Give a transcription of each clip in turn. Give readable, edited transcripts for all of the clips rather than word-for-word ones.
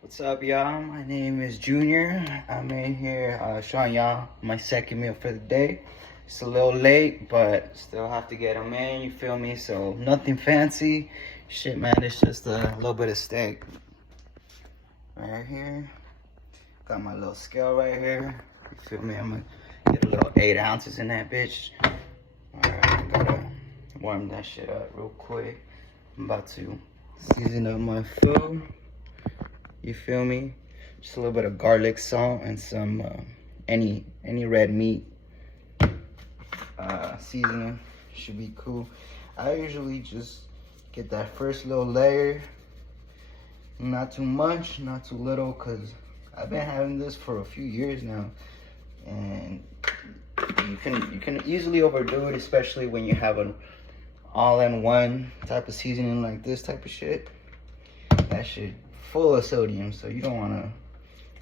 What's up, y'all? My name is Junior. I'm in here showing y'all my second meal for the day. It's a little late, but still have to get them in, you feel me? So nothing fancy. Shit, man, it's just a little bit of steak. Right here. Got my little scale right here. You feel me? I'm gonna get a little 8 ounces in that bitch. Alright, gotta warm that shit up real quick. I'm about to season up my food. You feel me? Just a little bit of garlic, salt, and some any red meat seasoning should be cool. I usually just get that first little layer, not too much, not too little, cause I've been having this for a few years now, and you can easily overdo it, especially when you have an all-in-one type of seasoning like this type of shit. That shit full of sodium, so you don't want to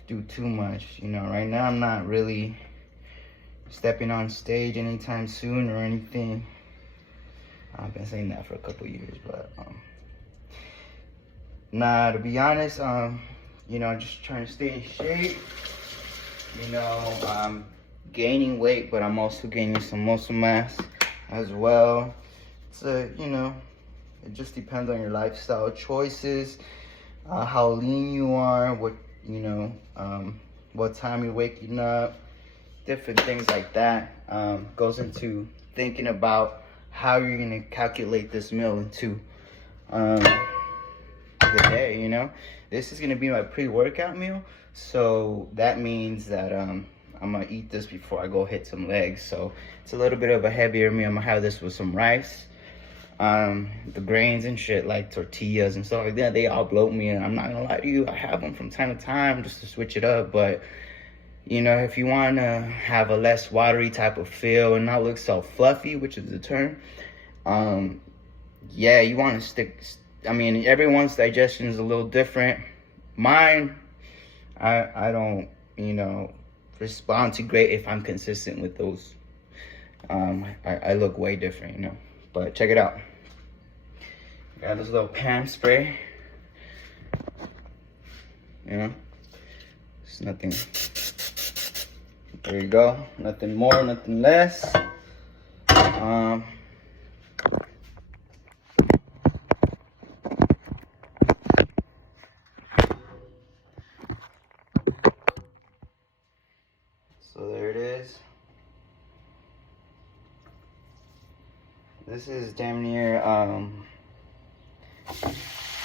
do too much. You know, right now I'm not really stepping on stage anytime soon or anything. I've been saying that for a couple years, but nah, to be honest, you know, just trying to stay in shape. You know, I'm gaining weight, but I'm also gaining some muscle mass as well. So, you know, it just depends on your lifestyle choices, how lean you are, what, you know, what time you're waking up, different things like that. Goes into thinking about how you're gonna calculate this meal into the day, you know. This is gonna be my pre-workout meal, so that means that I'm gonna eat this before I go hit some legs. So it's a little bit of a heavier meal. I'm gonna have this with some rice. The grains and shit like tortillas and stuff like that, they all bloat me, and I'm not gonna lie to you, I have them from time to time just to switch it up. But you know, if you want to have a less watery type of feel and not look so fluffy, which is the term, yeah, you want to stick. I mean, everyone's digestion is a little different. Mine, I don't, you know, respond to great if I'm consistent with those. I look way different, you know. But check it out. Got this little pan spray. You know, it's nothing. There you go. Nothing more, nothing less. So there it is. This is damn near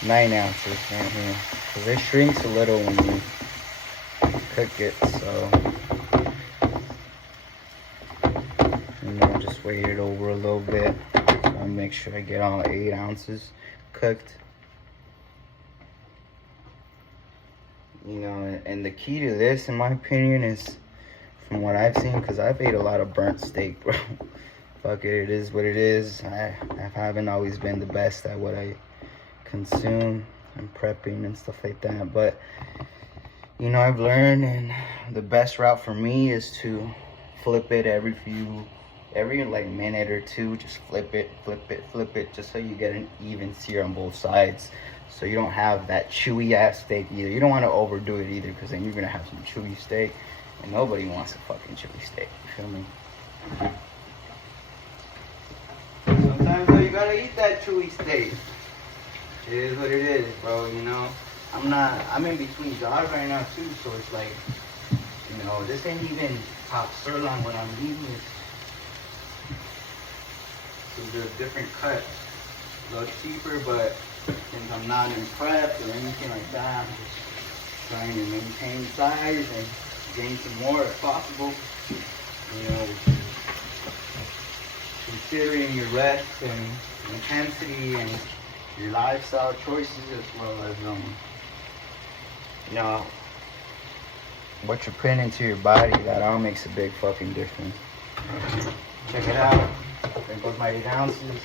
9 ounces right here. Cause it shrinks a little when you cook it, so you know, just weight it over a little bit. I'll make sure I get all 8 ounces cooked. You know, and the key to this, in my opinion, is from what I've seen, because I've ate a lot of burnt steak, bro. Fuck it, it is what it is. I haven't always been the best at what I consume and prepping and stuff like that, but you know, I've learned, and the best route for me is to flip it every like minute or two. Just flip it, just so you get an even sear on both sides, so you don't have that chewy ass steak either. You don't want to overdo it either, because then you're gonna have some chewy steak, and nobody wants a fucking chewy steak, you feel me? Sometimes though, you gotta eat that chewy steak. It is what it is, bro, you know. I'm in between jobs right now too, so it's like, you know, this ain't even top sirloin when I'm eating this. So there's different cuts. A little cheaper, but since I'm not in prep or anything like that, I'm just trying to maintain size and gain some more if possible. You know, considering your rest and intensity and your lifestyle choices, as well as you know, what you're putting into your body. That all makes a big fucking difference. Check it out. There goes my 8 ounces.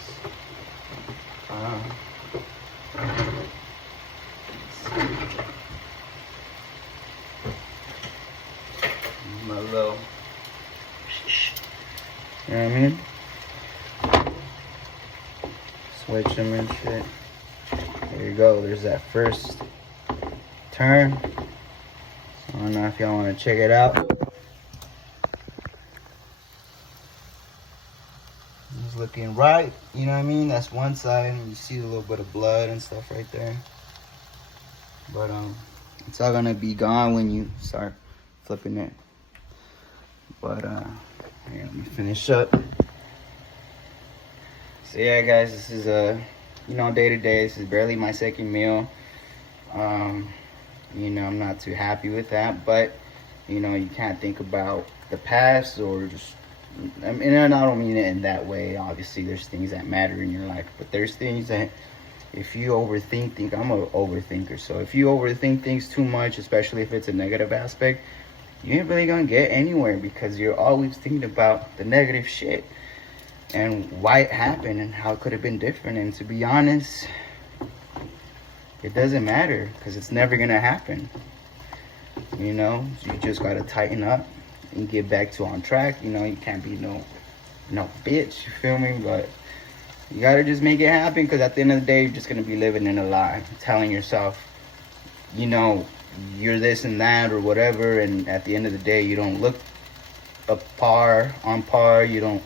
My little, you know what I mean? Switch them and shit. There you go. There's that first turn. I don't know if y'all want to check it out. It's looking right, you know what I mean? That's one side, and you see a little bit of blood and stuff right there. But it's all gonna be gone when you start flipping it. But here, let me finish up. So yeah, guys, this is day to day. This is barely my second meal. I'm not too happy with that, but you can't think about the past or just. I mean, and I don't mean it in that way. Obviously, there's things that matter in your life, but there's things that if you overthink, I'm an overthinker. So if you overthink things too much, especially if it's a negative aspect, you ain't really gonna get anywhere because you're always thinking about the negative shit and why it happened and how it could have been different. And to be honest, it doesn't matter because it's never gonna happen. You just gotta tighten up and get back to on track. You can't be no bitch, you feel me? But you gotta just make it happen, because at the end of the day, you're just gonna be living in a lie, telling yourself, you're this and that or whatever, and at the end of the day, you don't look on par, you don't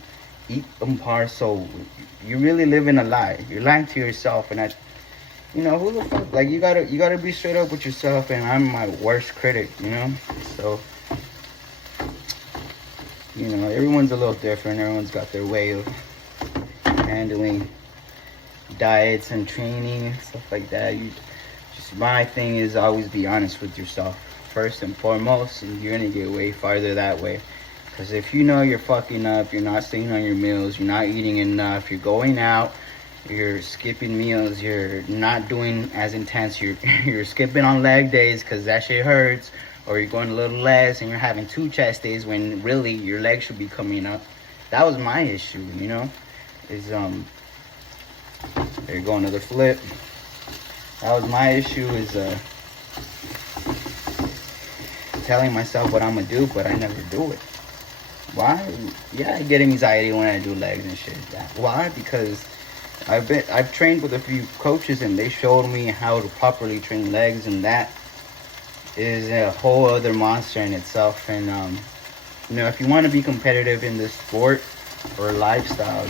eat on par, so you really live in a lie. You're lying to yourself, and who the fuck? Like, you gotta be straight up with yourself, and I'm my worst critic, so. Everyone's a little different. Everyone's got their way of handling diets and training and stuff like that. My thing is always be honest with yourself first and foremost, and you're gonna get way farther that way. Because if you're fucking up, you're not staying on your meals, you're not eating enough, you're going out, you're skipping meals, you're not doing as intense, you're skipping on leg days because that shit hurts, or you're going a little less and you're having 2 chest days when really your legs should be coming up. That was my issue, is there you go, another flip. That was my issue, is telling myself what I'm gonna do, but I never do it. Why? Yeah, I get anxiety when I do legs and shit. Why? Because I've trained with a few coaches and they showed me how to properly train legs, and that is a whole other monster in itself. And if you want to be competitive in this sport or lifestyle,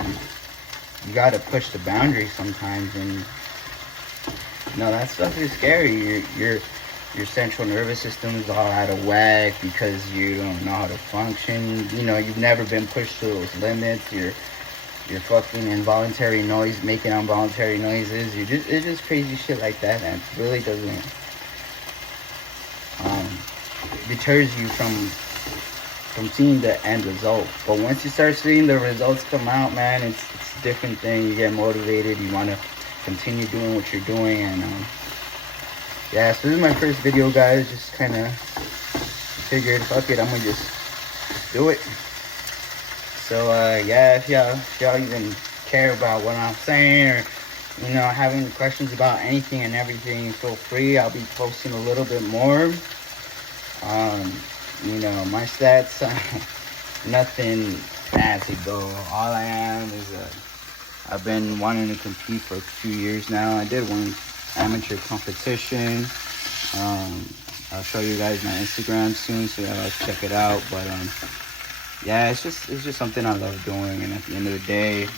you got to push the boundaries sometimes, and that stuff is scary. Your central nervous system is all out of whack because you don't know how to function. You've never been pushed to those limits. You're fucking involuntary noise, making involuntary noises. It's just crazy shit like that, and it really doesn't deters you from seeing the end result. But once you start seeing the results come out, man, it's a different thing. You get motivated, you want to continue doing what you're doing. And so this is my first video, guys. Just kind of figured, fuck it, I'm gonna just do it. So if y'all even care about what I'm saying, or have any questions about anything and everything, feel free. I'll be posting a little bit more. My stats, nothing fancy though. All I am is I've been wanting to compete for a few years now. I did one amateur competition. I'll show you guys my Instagram soon, so y'all check it out. But it's just something I love doing, and at the end of the day,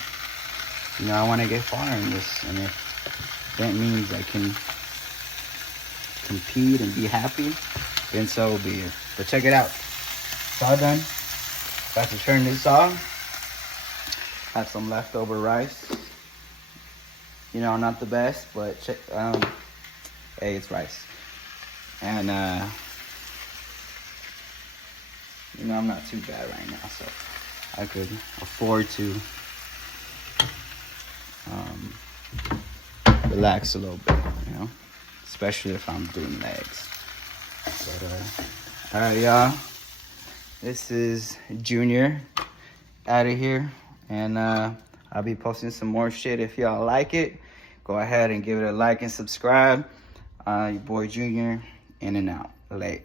I want to get far in this, and if that means I can compete and be happy, then so be it. But check it out. It's all done. About to turn this off. Have some leftover rice. Not the best, but check. Hey, it's rice. And I'm not too bad right now, so I could afford to relax a little bit, especially if I'm doing legs. But alright, y'all, this is Junior out of here, and I'll be posting some more shit. If y'all like it, go ahead and give it a like and subscribe. Your boy Junior, in and out. Late.